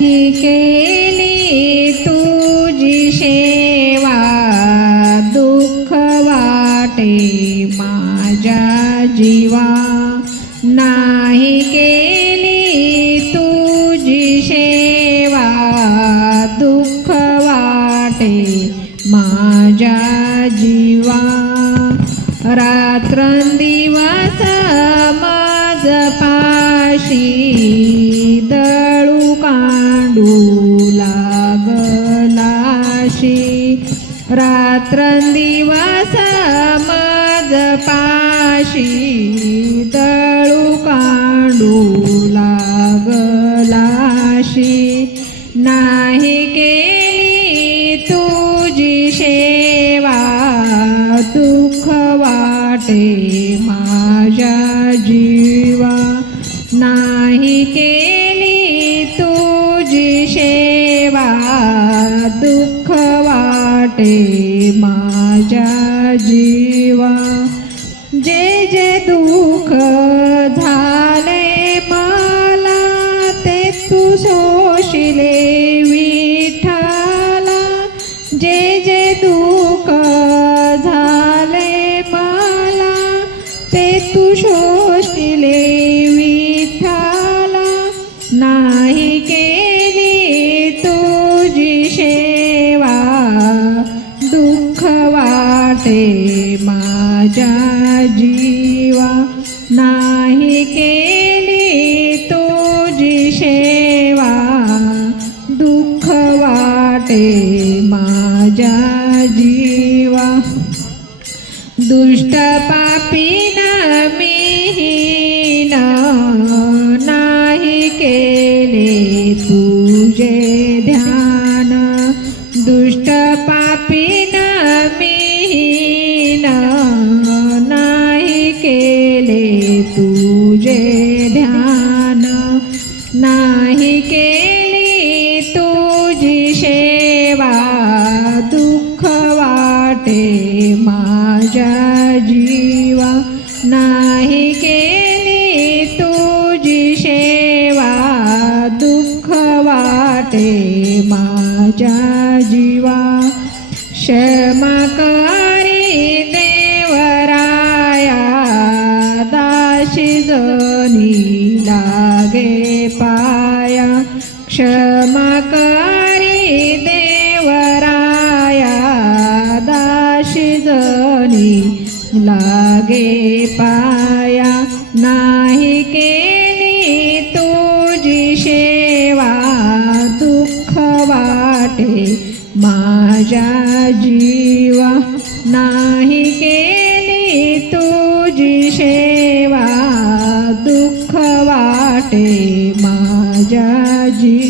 ही केली तुझी सेवा दुःख वाटे माझ्या जीवा. नाही केली तुझी सेवा दुःख वाटे माझ्या जीवा. रात्रंदिवस माझ पाशी लागलाशी. रात्रंदिवस माझ पाशी दळू कांडू लागलाशी. नाही केली तुझी सेवा दुःख वाटे माझ्या जीवा. नाही केली दुःख वाटे माझ्या जीवा. जे जे दुःख झाले मला ते तू सोशिले वाटे माझ्या जीवा नाही केली तुझी सेवा. दुःख वाटे माझ्या जीवा. दुष्ट पापीन मीहीन नाही केले तुझे ध्यान. दुष्ट पापीन माझ्या जीवा नाही केली तुझी सेवा दुःख वाटे माझ्या जीवा. क्षमा करी देवराया दाशी जनी लागे पाया. क्षमा करी लागे पाया. नाही केली तुझी सेवा दुःख वाटे माझ्या जीवा. नाही केली तुझी सेवा दुःख वाटे माझ्या जीवा.